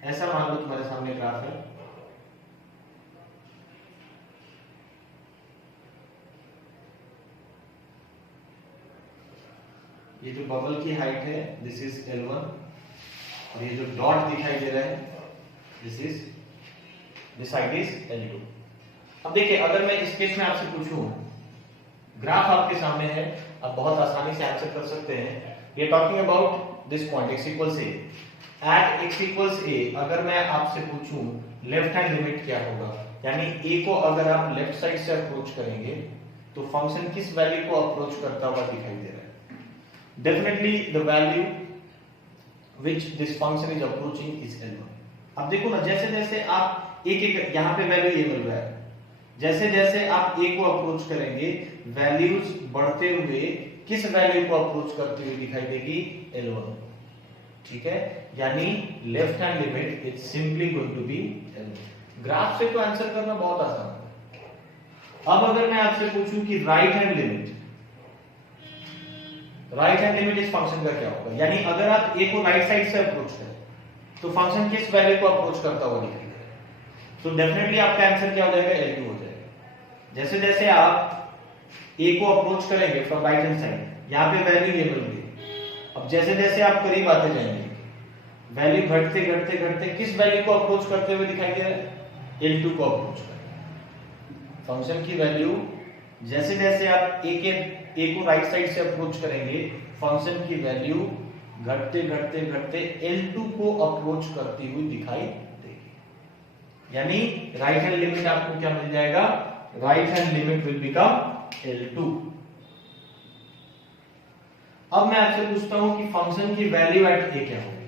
ऐसा मान लो तुम्हारे सामने ग्राफ है। ये जो बबल की हाइट है दिस इज L1, और ये जो डॉट दिखाई दे रहा है दिस हाइट इज L2। अब देखिए अगर मैं इस केस में आपसे पूछूं, ग्राफ आपके सामने है, आप बहुत आसानी से आंसर कर सकते हैं। We are talking about this point x equals a। At x equals a अगर मैं आपसे पूछूं लेफ्ट हैंड लिमिट क्या होगा, यानी a को अगर आप लेफ्ट साइड से अप्रोच करेंगे तो फंक्शन किस वैल्यू को अप्रोच करता हुआ दिखाई दे रहा है? Definitely the value which this function is approaching is L1। अब देखो ना, जैसे जैसे आप एक एक यहाँ पे वैल्यू ये मिल रहा है, जैसे जैसे आप a को अप्रोच करेंगे वैल्यूज बढ़ते हुए किस वैल्यू को अप्रोच करती हुई दिखाई देगी? L1। ठीक है, यानी left hand limit is simply going to be L1। Graph से तो आंसर करना बहुत आसान है। अब अगर मैं आपसे पूछूं कि right hand limit, right hand limit इस फंक्शन का क्या होगा, यानी अगर आप a को राइट साइड से अप्रोच करें तो फंक्शन किस वैल्यू को अप्रोच करता हुआ दिखाई देगा? तो डेफिनेटली आपका आंसर क्या हो जाएगा? L2 हो जाएगा। जैसे जैसे आप a को अप्रोच करेंगे फ्रॉम राइट हैंड साइड, यहाँ पे वैल्यू ये मिल गई। अब जैसे जैसे आप करीब आते जाएंगे वैल्यू घटते घटते घटते किस वैल्यू को अप्रोच करते हुए दिखाई दे रहा है? L2 को अप्रोच कर। फंक्शन की वैल्यू जैसे जैसे आप a को राइट साइड से अप्रोच करेंगे, फंक्शन की वैल्यू घटते घटते घटते L2 को अप्रोच करती हुई दिखाई देगी। यानी राइट हैंड लिमिट आपको क्या मिल जाएगा? Right hand limit will become L2। अब मैं आपसे पूछता हूं कि फंक्शन की वैल्यू एट a क्या होगी?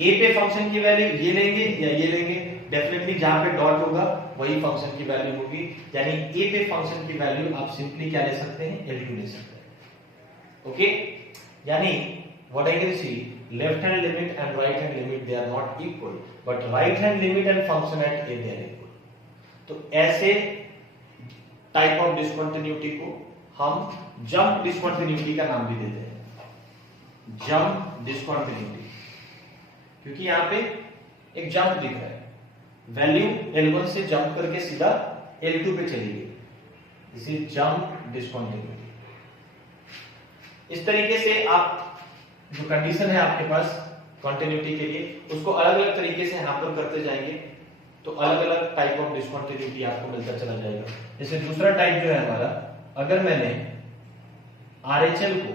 a पे फंक्शन की वैल्यू ये लेंगे या ये लेंगे? डेफिनेटली जहां पे डॉट होगा वही फंक्शन की वैल्यू होगी, यानी a पे फंक्शन की वैल्यू आप सिंपली क्या ले सकते हैं? L2 ले सकते हैं। ओके, यानी what I can see, left hand limit and right hand limit they are not equal, but right hand limit and function at a they are equal. तो ऐसे टाइप ऑफ डिसकंटिन्यूटी को हम jump discontinuity का नाम भी देते हैं, jump discontinuity, क्योंकि यहां पे एक जंप दिख रहा है, वैल्यू L1 से जंप करके सीधा L2 पे चली गई, दिस इज जंप डिसकंटिन्यूटी। इस तरीके से आप जो कंडीशन है आपके पास कंटिन्यूटी के लिए, उसको अलग अलग तरीके से हैम्पर करते जाएंगे तो अलग अलग टाइप ऑफ डिसकंटिन्यूटी आपको मिलता चला जाएगा। जैसे दूसरा टाइप जो है हमारा, अगर मैंने RHL को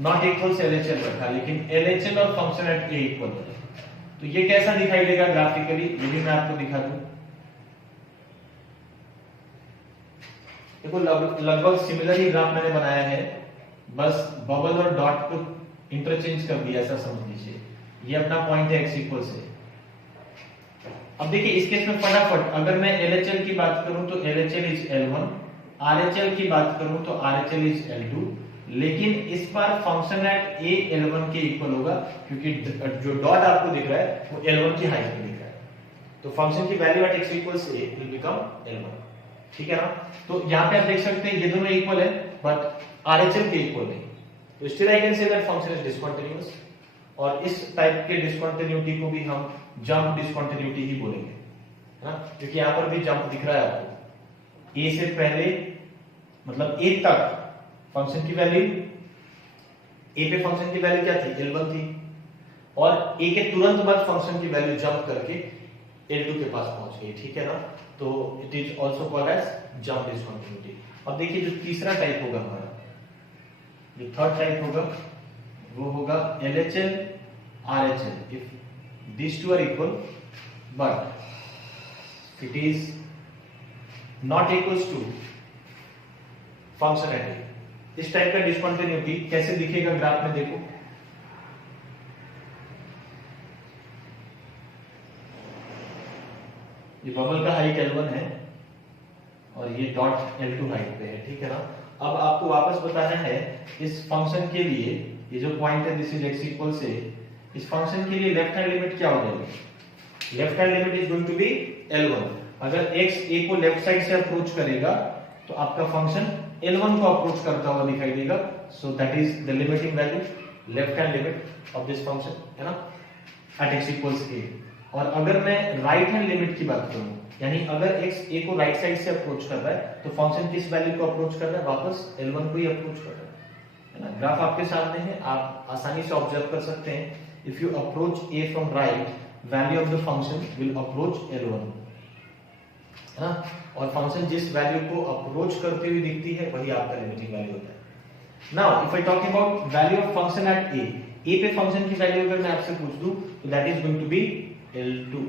नॉट इक्वल से LHL रखा, लेकिन LHL और फंक्शन एट a इक्वल है, तो ये कैसा दिखाई देगा ग्राफिकली, ये भी मैं आपको दिखा दूं। देखो लगभग सिमिलर ही ग्राफ मैंने बनाया है, बस बबल और डॉट को इंटरचेंज कर दिया, ऐसा समझ लीजिए। ये अपना पॉइंट है x इक्वल से। अब देखिए इस केस में फटाफट अगर मैं LHL की बात करूं तो LHL इज L1, RHL की बात करूं तो RHL इज L2, लेकिन इस बार फंक्शन एट a L1 के इक्वल होगा, क्योंकि जो डॉट आपको दिख रहा है वो L1 की हाइट पे दिख रहा है, तो फंक्शन की value at x equals a will become L1। ठीक है ना? तो यहाँ पे आप देख सकते हैं ये दोनों इक्वल है, बट RHL के इक्वल नहीं, तो still I can say that function is discontinuous. और इस टाइप के डिसकंटिन्यूटी को भी हम जंप डिसकंटिन्यूटी ही बोलेंगे, है ना? क्योंकि यहाँ पर भी जंप दिख रहा है आपको, a से पहले मतलब a तक फंक्शन की वैल्यू, a पे फंक्शन की वैल्यू क्या थी, L1 थी, और a के तुरंत बाद फंक्शन की वैल्यू जंप करके L2 के पास पहुंच गई, ठीक है ना। तो it is also called as jump discontinuity. अब देखिए जो तीसरा टाइप होगा हमारा, जो थर्ड टाइप होगा वो होगा LHL RHL। If these two are equal but it is not equals to function at a, इस टाइप का डिसकंटिन्यूटी कैसे दिखेगा ग्राफ में देखो। ये बबल का हाइट L1 है और ये डॉट L2 हाइट पे है, ठीक है ना। अब आपको वापस बताना है इस फंक्शन के लिए, ये जो पॉइंट है दिस इज x इक्वल से, इस फंक्शन के लिए लेफ्ट हैंड लिमिट क्या हो जाएगी, left hand limit is going to be L1। अगर x a को लेफ्ट साइड से अप्रोच करेगा तो आपका फंक्शन L1 को अप्रोच करता हुआ दिखाई देगा, so that is the limiting value, left hand limit of this function, है ना, एट x इक्वल्स a। और अगर मैं राइट हैंड लिमिट की बात करूं, यानी अगर x a को राइट साइड से अप्रोच कर रहा है तो फंक्शन किस वैल्यू को अप्रोच कर रहा है, वापस L1 को ही अप्रोच कर रहा है ना। ग्राफ आपके सामने है, आप आसानी से ऑब्जर्व कर सकते हैं। If you approach a from right, value of the function will approach L1, है ना, और फंक्शन जिस वैल्यू को अप्रोच करते हुए दिखती है वही आपका लिमिटिंग वैल्यू होता है। Now if I talk about value of function at a पे फंक्शन की वैल्यू अगर मैं आपसे पूछ दूं तो that is going to be L2,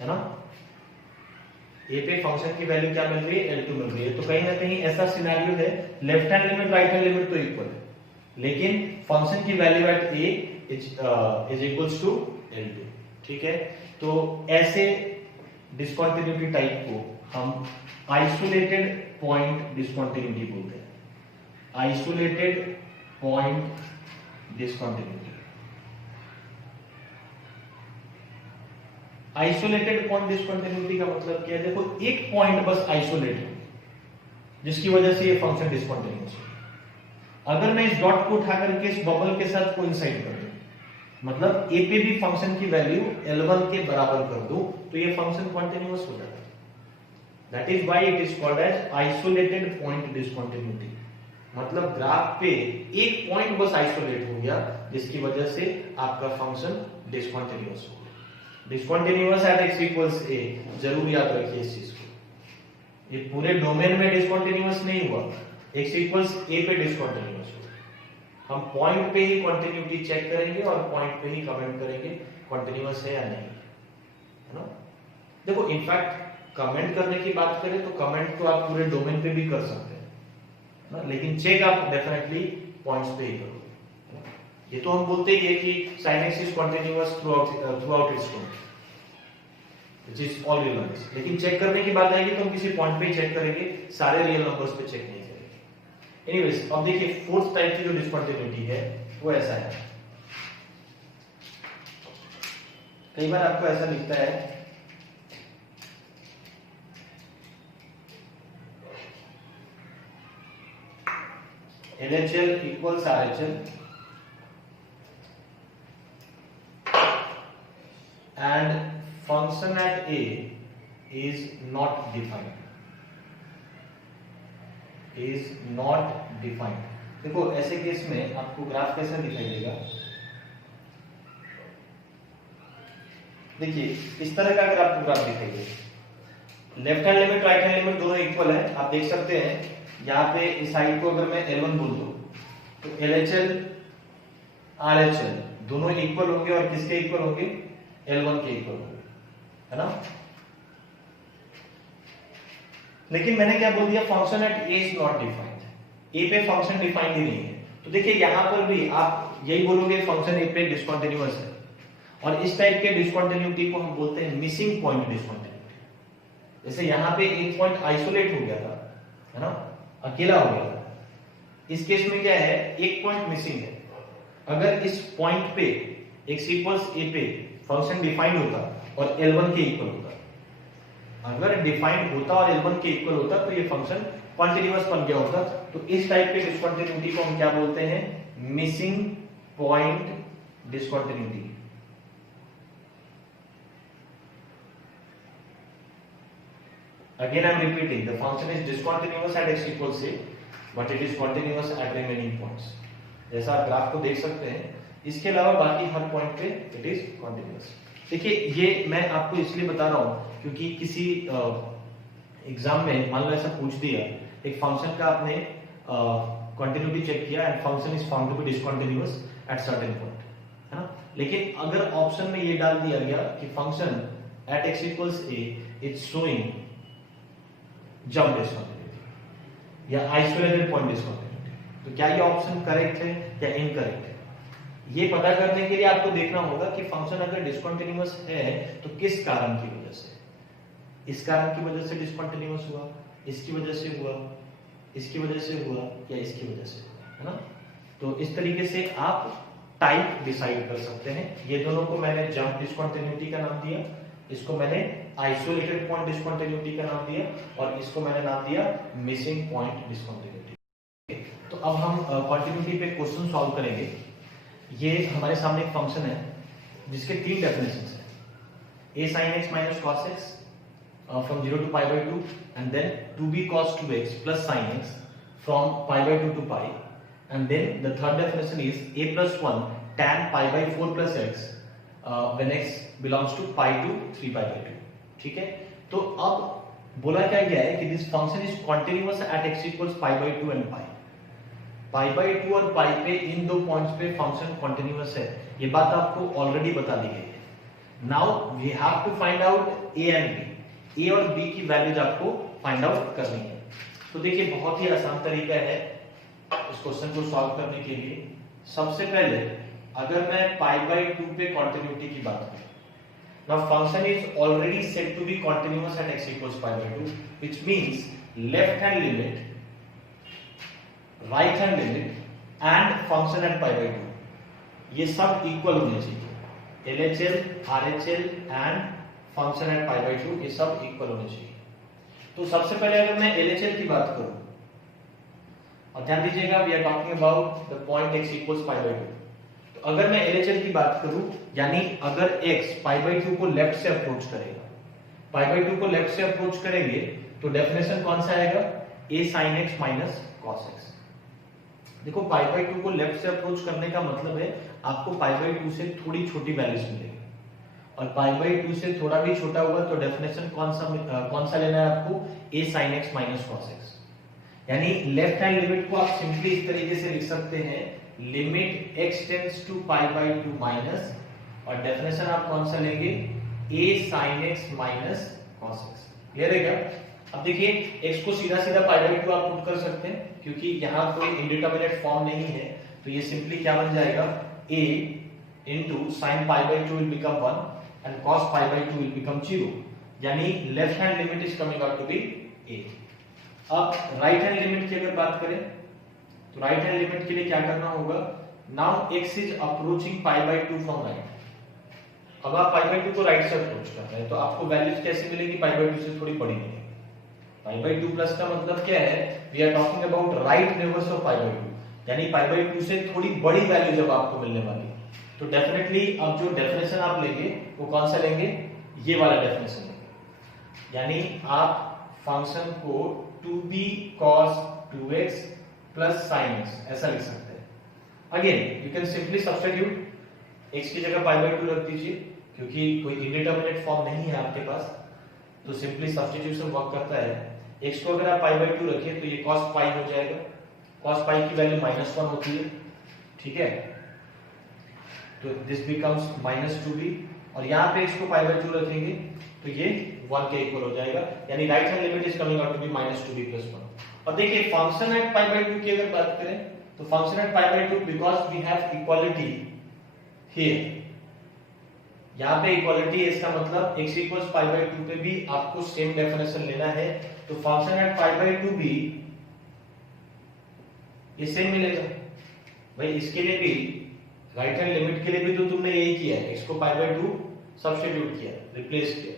है ना। a पे फंक्शन की वैल्यू क्या मिल रही है, L2 मिल रही है। तो कहीं ना कहीं ऐसा सिनेरियो है, left hand limit right hand limit तो इक्वल है, लेकिन फंक्शन की value at a is equals to L2, ठीक है। तो ऐसे डिसकंटिन्यूटी टाइप को हम आइसोलेटेड पॉइंट डिसकंटिन्यूटी बोलते हैं, isolated point discontinuity. Isolated point discontinuity का मतलब क्या है, देखो एक पॉइंट बस आइसोलेट है जिसकी वजह से ये फंक्शन डिसकंटिन्यूअस है। अगर मैं इस डॉट को उठा करके इस बबल के साथ कोइंसाइड कर दूं, मतलब a पे भी फंक्शन की वैल्यू L1 के बराबर कर दूं तो ये फंक्शन कंटीन्यूअस हो जाता है। That is why it is called as isolated point discontinuity. मतलब ग्राफ पे एक पॉइंट बस आइसोलेट हो गया जिसकी वजह से आपका फंक्शन डिसकंटिन्यूअस हो गया। Discontinuous at x equals a, जरूर याद रखिए इस चीज को। ये पूरे डोमेन में डिसकंटिन्यूअस नहीं हुआ, x इक्वल्स a पे डिसकंटिन्यूअस हुआ। हम पॉइंट पे ही कंटिन्यूटी चेक करेंगे और पॉइंट पे ही कमेंट करेंगे कंटिन्यूअस है या नहीं, है ना। देखो इनफैक्ट कमेंट करने की बात करें तो कमेंट तो आप पूरे डोमेन पे भी कर सकते हैं ना, लेकिन चेक आप डेफिनेटली पॉइंट्स पे ही करोगे। ये तो हम बोलते ही है कि sin x is continuous throughout its domain, which is all real numbers। लेकिन चेक करने की बात आएगी तो हम किसी पॉइंट पे ही चेक करेंगे, सारे रियल नंबर्स पे चेक नहीं करेंगे। एनीवेज, अब देखिए फोर्थ टाइप की जो डिसकंटिन्यूटी है वो ऐसा है। कई बार आपको ऐसा दिखता है LHL equals RHL and function at a is not defined, is not defined। देखो ऐसे केस में आपको ग्राफ कैसा दिखाई देगा, देखिए इस तरह का अगर आपको ग्राफ दिखाई दे, left hand limit right hand limit दोनों इक्वल है, आप देख सकते हैं यहाँ पे इस साइड को अगर मैं L1 बोल दूं तो LHL RHL दोनों इक्वल होंगे और किसके इक्वल होंगे, L1 के इक्वल होंगे, है ना। लेकिन मैंने क्या बोल दिया, function at a is not defined, a पे फंक्शन डिफाइंड ही नहीं है। तो देखिए यहां पर भी आप यही बोलोगे फंक्शन a पे डिसकंटिन्यूअस है, और इस टाइप के डिसकंटिन्यूटी को हम बोलते हैं मिसिंग पॉइंट डिसकंटिन्यूटी। जैसे यहां पे एक पॉइंट आइसोलेट हो गया था, है ना, अकेला हो गया था। इस केस में क्या है, एक पॉइंट मिसिंग है। अगर इस पॉइंट पे x इक्वल्स a पे फंक्शन डिफाइंड होता और L1 के इक्वल होता, अगर डिफाइंड होता और L1 के इक्वल होता तो ये फंक्शन कंटीन्यूअस बन गया होता। तो इस टाइप के डिसकंटिन्यूटी को हम क्या बोलते हैं, missing point discontinuity. Again, I'm repeating, the function is discontinuous at x equals a, but it is continuous at remaining points. जैसा आप ग्राफ को देख सकते हैं, इसके अलावा बाकी हर पॉइंट पे इट इज कॉन्टिन्यूअस। देखिए, ये मैं आपको इसलिए बता रहा हूँ क्योंकि किसी एग्जाम में मान लो ऐसा पूछ दिया, एक फंक्शन का आपने कंटिन्यूटी चेक किया and function is found to be discontinuous at certain point, है ना। लेकिन अगर ऑप्शन में ये डाल दिया गया कि function at x equals a is showing jump discontinuity या आइसोलेटेड पॉइंट डिसकंटिन्यूटी, तो क्या ये ऑप्शन करेक्ट है या इनकरेक्ट है? ये पता करने के लिए आपको देखना होगा कि फंक्शन अगर डिसकंटिन्यूअस है तो किस कारण की वजह से, इस कारण की वजह से डिसकंटिन्यूअस हुआ, इसकी वजह से हुआ, इसकी वजह से हुआ या इसकी वजह से, है ना। तो इस तरीके से आप टाइप डिसाइड कर सकते हैं। ये दोनों को मैंने जंप डिसकंटिन्यूटी का नाम दिया, इसको मैंने आइसोलेटेड पॉइंट डिसकंटिन्यूटी का नाम दिया और इसको मैंने नाम दिया मिसिंग पॉइंट डिसकंटिन्यूटी। तो अब हम कंटिन्यूटी पे क्वेश्चन सॉल्व करेंगे। ये हमारे सामने एक फंक्शन है जिसके तीन डेफिनेशंस हैं, a sin x minus cos x from 0 to pi by 2 and then 2b cos 2x plus sin x from pi by 2 to pi, and then the third definition is a plus 1 tan pi by 4 plus x when x belongs to pi to 3 pi by 2। ठीक है, तो अब बोला क्या गया है कि this function is continuous at x equals pi by 2 and pi। Pi by 2 और पाई पे इन दो पॉइंट्स पे फंक्शन कॉन्टिन्यूअस है, ये बात आपको ऑलरेडी बता दी गई है। Now we have to find out A and B, A और बी की वैल्यूज आपको फाइंड आउट करनी है। तो देखिए, बहुत ही आसान तरीका है इस क्वेश्चन को सॉल्व करने के लिए। सबसे पहले अगर मैं पाई बाई 2 पे कॉन्टिन्यूटी की बात करूं, now function is already said to be continuous at x equals pi by 2, which means left hand limit, right hand limit and function at pi by 2 ये सब इक्वल होने चाहिए। LHL, RHL and function at pi by 2 ये सब equal होने चाहिए। तो सबसे पहले अगर मैं LHL की बात करूं, और ध्यान दीजिएगा we are talking about the point x equals pi by 2, तो अगर मैं LHL की बात करूं, यानी अगर x पाई बाई 2 को लेफ्ट से अप्रोच करेगा, पाई बाई 2 को लेफ्ट से अप्रोच करेंगे तो डेफिनेशन कौन सा आएगा, a sin x minus cos x। देखो, पाई बाई 2 को लेफ्ट से अप्रोच करने का मतलब है आपको पाई बाई 2 से थोड़ी छोटी वैल्यूज मिलेगी, और पाई बाई 2 से थोड़ा भी छोटा होगा तो डेफिनेशन कौन सा लेना है आपको, a sin x minus cos x। यानी लेफ्ट हैंड लिमिट को आप सिंपली इस तरीके से लिख सकते हैं, limit x tends to pi by 2 minus, और डेफिनेशन आप कौन सा लेंगे, a sin x minus cos x। Clear है क्या? अब देखिए, x को सीधा सीधा पाई बाई 2 आप पुट कर सकते हैं क्योंकि यहाँ कोई इंडिटरमिनेट फॉर्म नहीं है, तो ये सिंपली क्या बन जाएगा, a into sin pi by 2 will become 1 and cos pi by 2 will become 0, यानी left hand limit is coming out to be a। अब राइट हैंड लिमिट की अगर बात करें तो राइट हैंड लिमिट के लिए क्या करना होगा, now x is approaching pi by 2 from right. अब आप pi by 2 को राइट से अप्रोच कर रहे हैं तो आपको वैल्यूज कैसे मिलेगी, pi by 2 से थोड़ी बड़ी मिलेगी। pi by 2 प्लस का मतलब क्या है, we are talking about right reverse of pi by 2, यानी pi by 2 से थोड़ी बड़ी वैल्यू जब आपको मिलने वाली है तो डेफिनेटली अब जो डेफिनेशन आप लेंगे वो कौन सा लेंगे, ये वाला डेफिनेशन लेंगे। यानी आप फंक्शन को 2b cos 2x plus sin x ऐसा लिख सकते हैं। Again you can simply substitute, x की जगह pi by 2 रख दीजिए क्योंकि कोई इंडिटरमिनेट फॉर्म नहीं है आपके पास, तो सिंपली सब्स्टिट्यूशन वर्क करता है। x को अगर आप pi by 2 रखिए तो ये cos pi हो जाएगा, cos pi की वैल्यू -1 होती है, ठीक है, तो दिस बिकम्स -2b, और यहाँ पे x को pi by 2 रखेंगे तो ये 1 के इक्वल हो जाएगा, यानी right hand limit is coming out to be -2b + 1। और देखिए, फंक्शन एट pi by 2 की अगर बात करें तो function at pi by 2 because we have equality here, यहाँ पे इक्वालिटी है, इसका मतलब x इक्वल्स pi by 2 पे भी आपको सेम डेफिनेशन लेना है, तो फंक्शन एट pi by 2 भी ये सेम मिलेगा। भाई इसके लिए भी राइट हैंड लिमिट के लिए भी तो तुमने यही किया है, x को pi by 2 सब्स्टिट्यूट किया, रिप्लेस किया,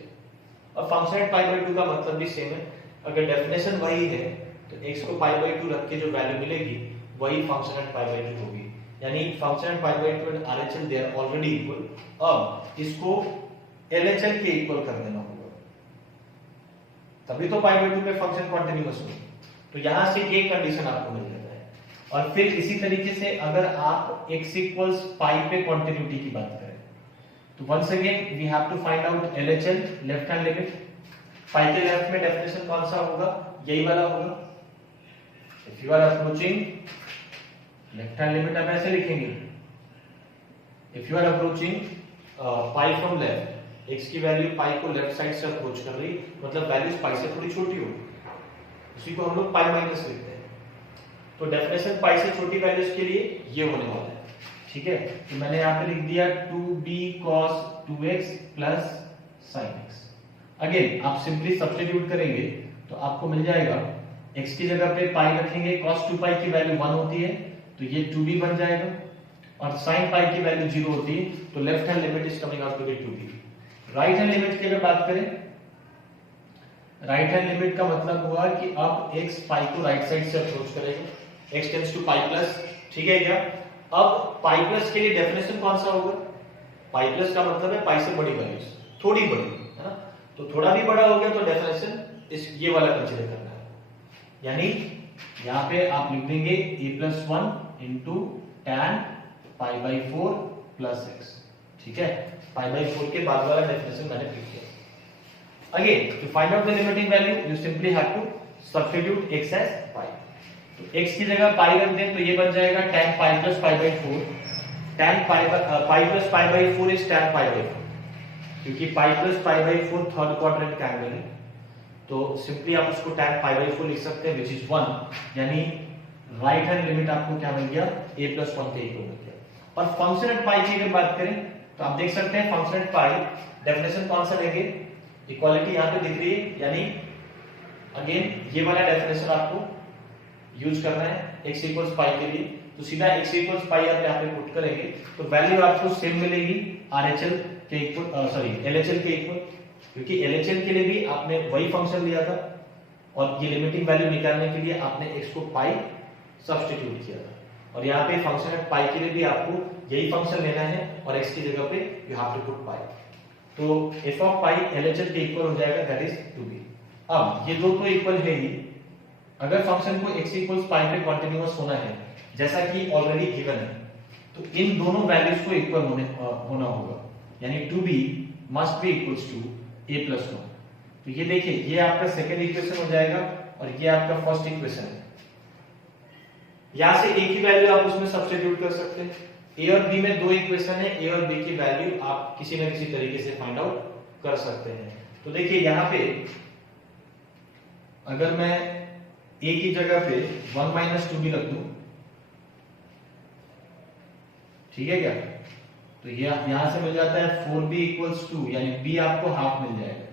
और फंक्शन एट pi by 2 का मतलब भी सेम है। अगर डेफिनेशन वही है तो x को pi by 2 रख के जो वैल्यू मिलेगी वही फंक्शन एट pi by 2 होगी, यानी function at pi by 2 and RHL they are already equal. अब इसको LHL के इक्वल कर देना होगा, तभी तो पाई बाय 2 पे फंक्शन कॉन्टिन्यूअस हो। तो यहां से एक कंडीशन आपको मिल जाता है। और फिर इसी तरीके से अगर आप x इक्वल्स पाई पे कॉन्टिन्यूटी की बात करें तो once again we have to find out LHL, left hand limit. Pi के लेफ्ट में डेफिनेशन कौन सा होगा? यही वाला होगा। If you are approaching left hand limit आप ऐसे लिखेंगे, if you are approaching pi from left, x की वैल्यू पाई को लेफ्ट साइड से अप्रोच कर रही, मतलब वैल्यूज पाई से थोड़ी छोटी हो, उसी को हम लोग पाई माइनस लिखते हैं। तो डेफिनेशन पाई से छोटी वैल्यूज के लिए ये होने वाला है, ठीक है। तो मैंने यहाँ पे लिख दिया 2b cos 2x plus sin x। Again आप सिंपली सब्स्टिट्यूट करेंगे तो आपको मिल जाएगा, x की जगह पे पाई रखेंगे, cos 2 पाई की वैल्यू 1 होती है तो ये 2b बन जाएगा, और sin पाई की वैल्यू 0 होती है तो left hand limit is coming out to be 2b। Right hand limit की अगर बात करें, राइट हैंड लिमिट का मतलब हुआ कि अब x पाई को राइट साइड से अप्रोच करेगा, x tends to pi plus, ठीक है क्या। अब पाई प्लस के लिए डेफिनेशन कौन सा होगा? पाई प्लस का मतलब है पाई से बड़ी वैल्यूज, थोड़ी बड़ी, है ना। तो थोड़ा भी बड़ा हो गया तो डेफिनेशन इस ये वाला कंसीडर करना है, यानी यहाँ पे आप लिख देंगे a+1 into tan pi by 4 plus x, ठीक है। पाई बाई 4 के बाद वाला डेफिनेशन मैंने पिक किया। Again, to find out the limiting value, you simply have to substitute x as pi. तो x की जगह पाई रख दें तो ये बन जाएगा tan pi plus pi by 4. tan pi plus pi by 4 is tan pi by 4. क्योंकि pi plus pi by 4 third quadrant का एंगल है, तो सिंपली आप उसको tan pi by 4 लिख सकते हैं, which is 1, यानी राइट हैंड लिमिट आपको क्या मिल गया? a+1 के इक्वल मिल गया। और फंक्शन एट पाई की अगर बात करें तो आप देख सकते हैं फंक्शन एट पाई डेफिनेशन कौन सा लेंगे? इक्वालिटी यहाँ पे दिख रही है, यानी अगेन ये वाला डेफिनेशन आपको यूज करना है x इक्वल्स पाई के लिए। तो सीधा x इक्वल्स पाई आप यहाँ पे पुट करेंगे तो वैल्यू आपको सेम मिलेगी RHL के इक्वल, सॉरी LHL के इक्वल, क्योंकि LHL के लिए भी आपने वही फंक्शन लिया था और ये लिमिटिंग वैल्यू निकालने के लिए आपने x को पाई सब्स्टिट्यूट किया था, और यहाँ पे फंक्शन एट पाई के लिए भी आपको यही फंक्शन लेना है और x की जगह पे यू हैव टू पुट पाई। तो f ऑफ पाई LHL के इक्वल हो जाएगा, दैट इज 2b। अब ये दो तो इक्वल है ही, अगर फंक्शन को x इक्वल्स पाई पे कंटीन्यूअस होना है जैसा कि ऑलरेडी गिवन है, तो इन दोनों वैल्यूज को इक्वल होना होगा, यानी 2b must be equals to a+1। तो ये देखिए, ये आपका सेकंड इक्वेशन हो जाएगा और ये आपका फर्स्ट इक्वेशन है। यहां से a की वैल्यू आप उसमें सब्स्टिट्यूट कर सकते हैं। a और b में दो इक्वेशन है, a और b की वैल्यू आप किसी न किसी तरीके से फाइंड आउट कर सकते हैं। तो देखिए यहाँ पे अगर मैं a की जगह पे 1 - 2b रख दूं, ठीक है क्या, तो ये यहां से मिल जाता है 4b = 2, यानी b आपको हाफ मिल जाएगा।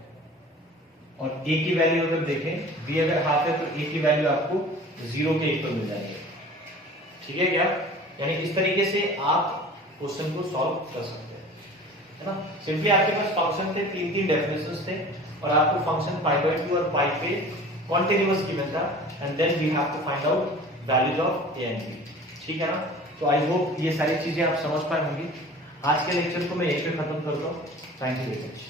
और a की वैल्यू अगर देखें, b अगर हाफ है तो a की वैल्यू आपको 0 के इक्वल मिल जाएगी, ठीक है क्या। यानी इस तरीके से आप क्वेश्चन को सॉल्व कर सकते हैं, है ना। सिंपली आपके पास फंक्शन थे, तीन डेफिनेशंस थे और आपको फंक्शन पाई बाय 2 और पाई पे कॉन्टिन्यूअस गिवन था, and then we have to find out values of a and b, ठीक है ना। तो आई होप ये सारी चीजें आप समझ पाए होंगी। आज के लेक्चर को मैं यहीं पे खत्म करता हूँ। Thank you very much.